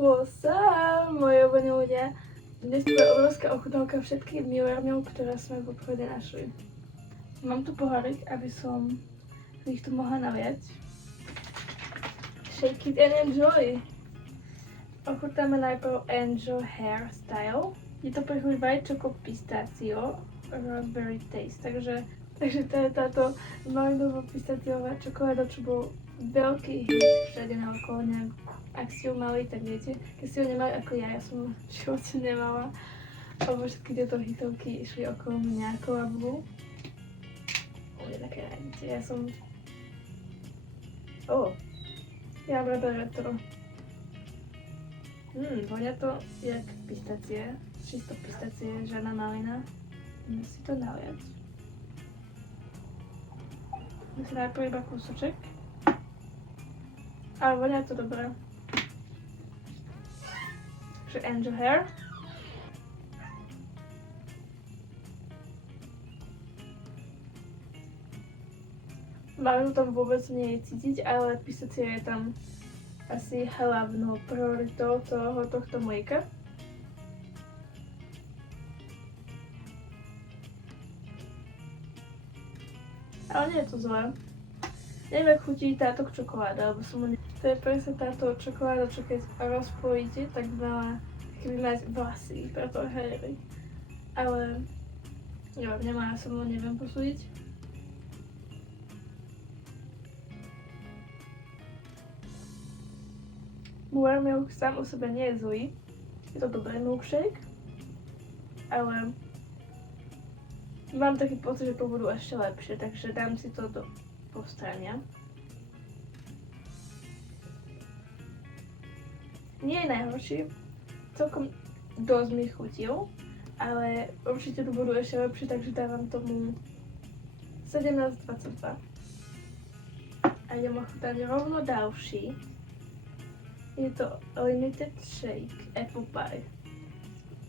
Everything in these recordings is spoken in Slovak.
Moje obľúbené ľudia. Dnes tu je obrovská ochutnávka všetkých milárňov, ktoré sme v obchode našli. Mám tu pohárik, aby som ich tu mohla naliať. Shake it and enjoy! Ochutnáme najprv Angel Hairstyle. Je to prechuť vajčoko pistácio, raspberry taste, takže to je táto malinovo pistáciová čokoláda, čo bol veľký hit všade na okolo, neviem, ak si ju mali, tak viete, keď si ju nemali ako ja som v živote nemala, lebo všetky tieto hitovky išli okolo mňa ako lablu. Mne také nájdete, ja som... Ja mám rada retro. Vonia to jak pistácie, čisto pistácie, žiadna malina. Ideme si to naliať. Ideme si najprv iba kúsoček. Ale vonia to dobré. Takže Angel Hair. Malinu tam vôbec nie je cítiť, ale pistácia je tam asi hlavnou prioritou tohto mlieka. Ale nie je to zlé. Neviem, ak chutí táto čokoláda, lebo som to je presne táto čokoláda, čo keď rozpojíte, tak veľa, keby mať vlasy, preto hejry. Ale neviem, som ho neviem posúdiť. Mower Milk sám o sebe nie je zlý. Je to dobrý milkshake. Ale mám taký pocit, že to budú ešte lepšie, takže dám si to do postrania. Nie je najhorší, celkom dosť mi chutil, ale určite tu budú ešte lepšie, takže dávam tomu 17,22. A idem ochutnať rovno ďalší. Je to Limited Shake Apple Pie.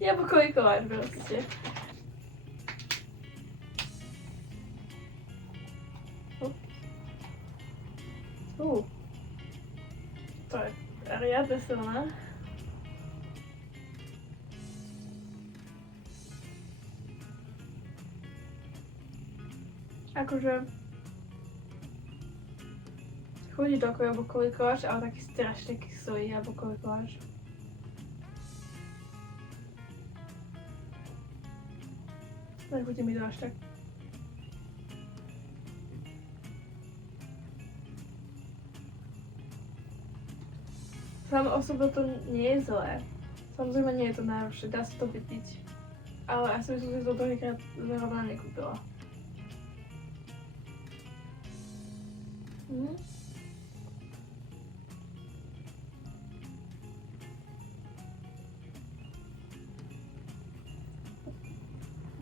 Jablkový koláč proste. To je riadne silné. Akože chudí to ako jablkový koláč, ale taký strašne kyslý jablkový koláč. Nechutí mi to až tak. Samo o sebe to nie je zlé. Samozrejme nie je to najhoršie, dá sa to vypiť. Ale asi by som si to druhýkrát zrovna nekúpila.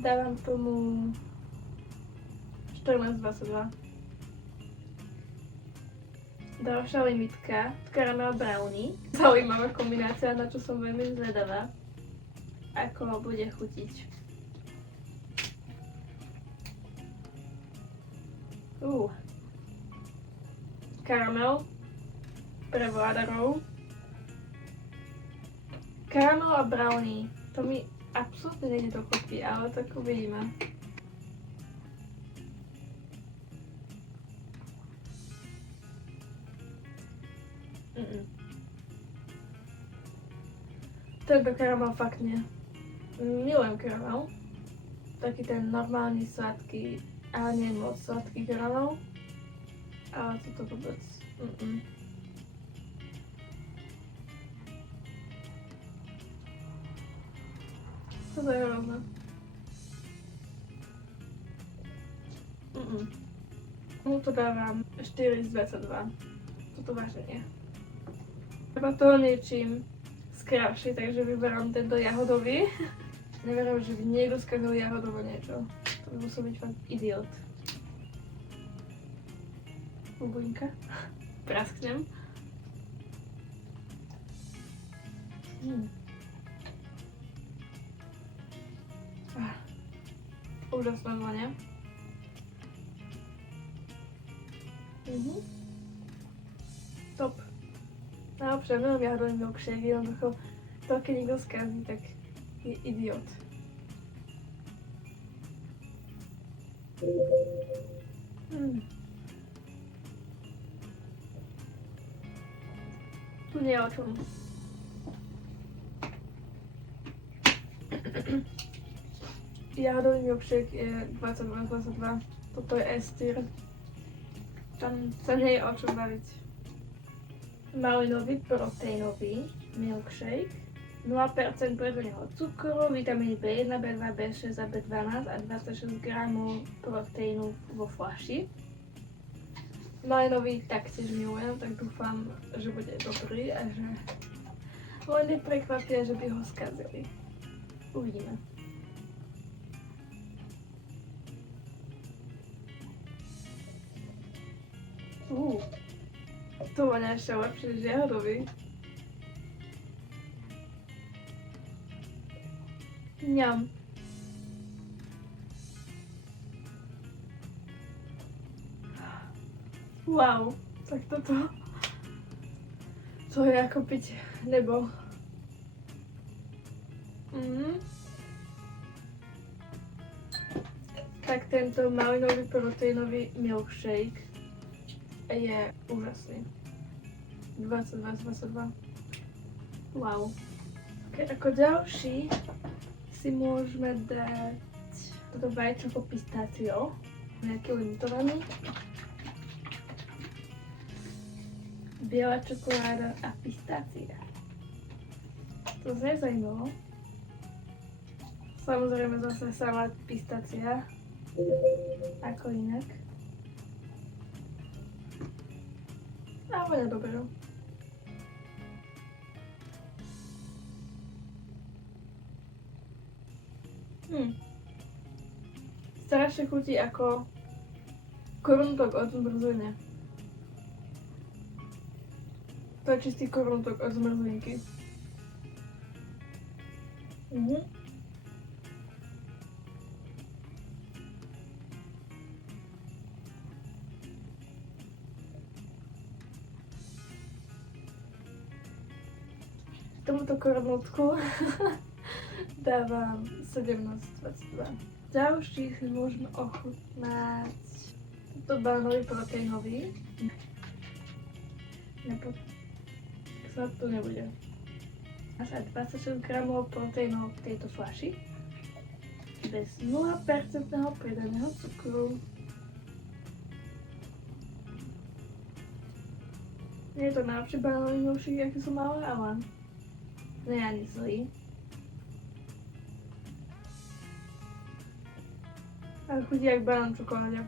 Dávam tomu 14,22. Ďalšia limitka, karamel brownie. Zaujímavá kombinácia, na čo som veľmi zvedavá. Ako bude chutiť. Karamel pre vládarov. Karamel a brownie. To mi absolútne nejde dokopy, ale tak uvidíme. Tento karamel fakt nie. Milujem karamel. Taký ten normálny sladký, ale nie moc sladký karamel. Ale toto vôbec. Toto je hrozné. Mu to dávam 4 z 22. Toto vážne nie. Treba toho niečím skrášiť, takže vyberám tento jahodový. Neverím, že by niekto skázal jahodovo niečo. To by musel byť fakt idiot. Bubuňka. Prasknem. Úžasná vôňa. Top. Najlepšie všem jahodový milkshake, jednoducho to, keď niekto skazí, tak je idiot. Tu nie je o čom. Jahodový milkshake je 22. Toto je S-tier. Tam sa nie je o čom baviť. Malinový proteínový milkshake. 0% prírodného cukru, vitamíny B1, B2, B6 a B12 a 26 gramov proteínu vo fľaši. Malinový taktiež milujem, tak dúfam, že bude dobrý a že len neprekvapia, že by ho skazili. Uvidíme. To vonia ešte lepšie než jahodový. Ňam. Wow, tak toto... To je ako piť nebo. Tak tento malinový proteínový milkshake je úžasný. 22. Wow. Okay, ako ďalší si môžeme dať toto vajčoko pistácio, nejaký limitovaný. Biela čokoláda a pistácia. To znie zajímavo. Samozrejme zase sama pistácia. Ako inak. A vonia dobre. Strašne chutí ako koruntok od zmrzliny. To je čistý koruntok od zmrzlinky. Tomuto korunotku dávam 17,22. Ďalší si môžeme ochutnať toto banánový proteínový. Snad to nebude. Asi 26 gramov proteínov v tejto fľaši. Bez 0% pridaného cukru. Nie je to najlepší banánový milkshake, aký som mala, ale nie je ani zlý. Ale chutí jak banán v čokoláde.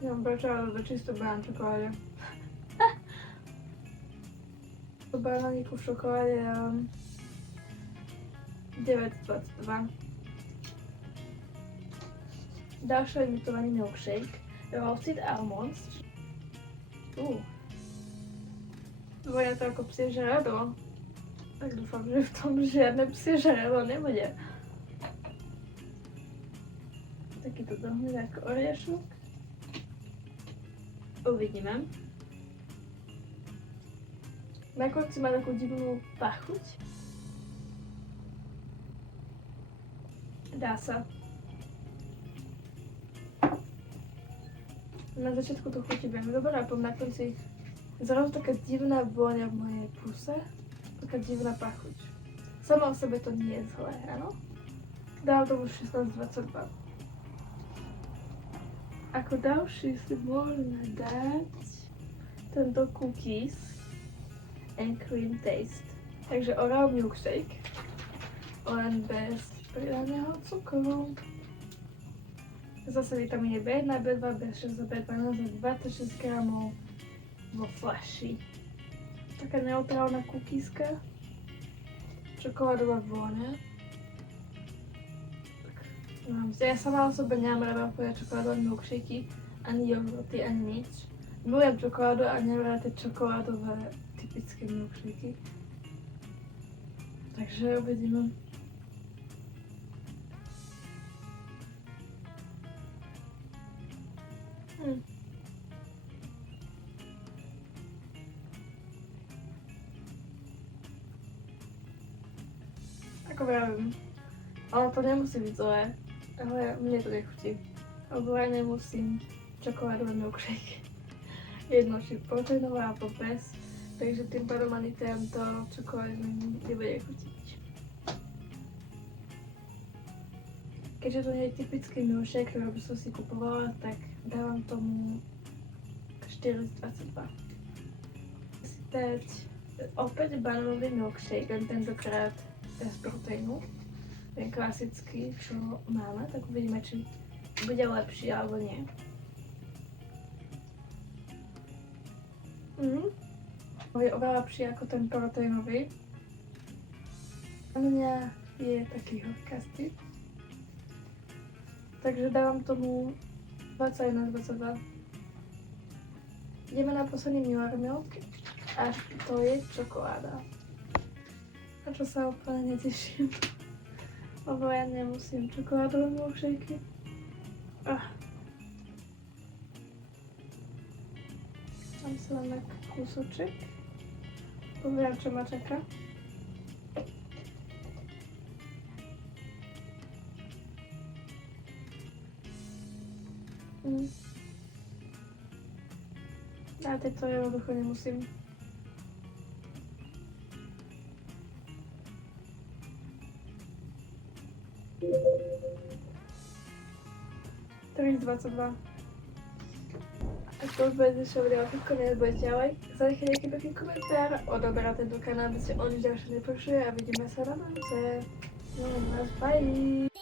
Neviem prečo, ale to čisto banán v čokoláde. Banániku v čokoláde 9,22. Ďalší limitovaný milkshake Roasted Almonds. Vonia to ako psie žrádlo. Tak dúfam, že v tom žiadne psie žrádlo nebude. Takýto dohľad ako oriešok. Uvidíme. Na konci má takú divnú pachuť. Dá sa. Na začiatku to chutí veľmi dobre a potom na konci zrazu taká divná vôňa v mojej puse. Taká divná pachuť. Sama o sebe to nie je zlé, áno? Dávam tomu 16,22. Ako ďalší si môžeme dať tento cookies and cream taste. Takže Oreo milkshake, len bez pridaného cukru. Zase vitamíny B1, B2, B6 a B12 a 26 gramov vo fľaši. Taká neutrálna cookiska, čokoládová vôňa. Ja sama o sebe nemám rada úplne čokoládové milkshakey, ani jogurty, ani nič. Milujem čokoládu a nemám rada tie čokoládové typické milkshakey. Takže uvidíme. Ako vravím, ono to nemusí byť zlé, ale mne to nechutí. Alebo aj nemusím čokoládové milkshake. Jedno, či proteínové alebo bez. Takže tým pádom ani tento čokoládny nebude chutiť. Keďže to nie je typický milkshake, ktorý by som si kupovala, tak dávam tomu 4 z 22. Si dať opäť banánový milkshake, len tentokrát bez proteínu. Ten klasický, čo máme, tak uvidíme, či bude lepší alebo nie. Je oveľa lepší ako ten proteínový. A mňa je taký horkastý. Takže dávam tomu 21 z 22. Ideme na posledný Miller Milk a to je čokoláda. Na čo sa úplne neteším. Lebo ja nemusím čokoládové milkshakey. Mám sa len na kúsoček. Pozriem, čo ma čaká. A teď to jednoducho nemusím. z 22. Ak to už bude dnešné video, všetko nebude ďalej. Zanechaj nejaký pekný komentár, odoberá tento kanál, aby ste o nič ďalšie nepošli a vidíme sa na budúce. No, bye!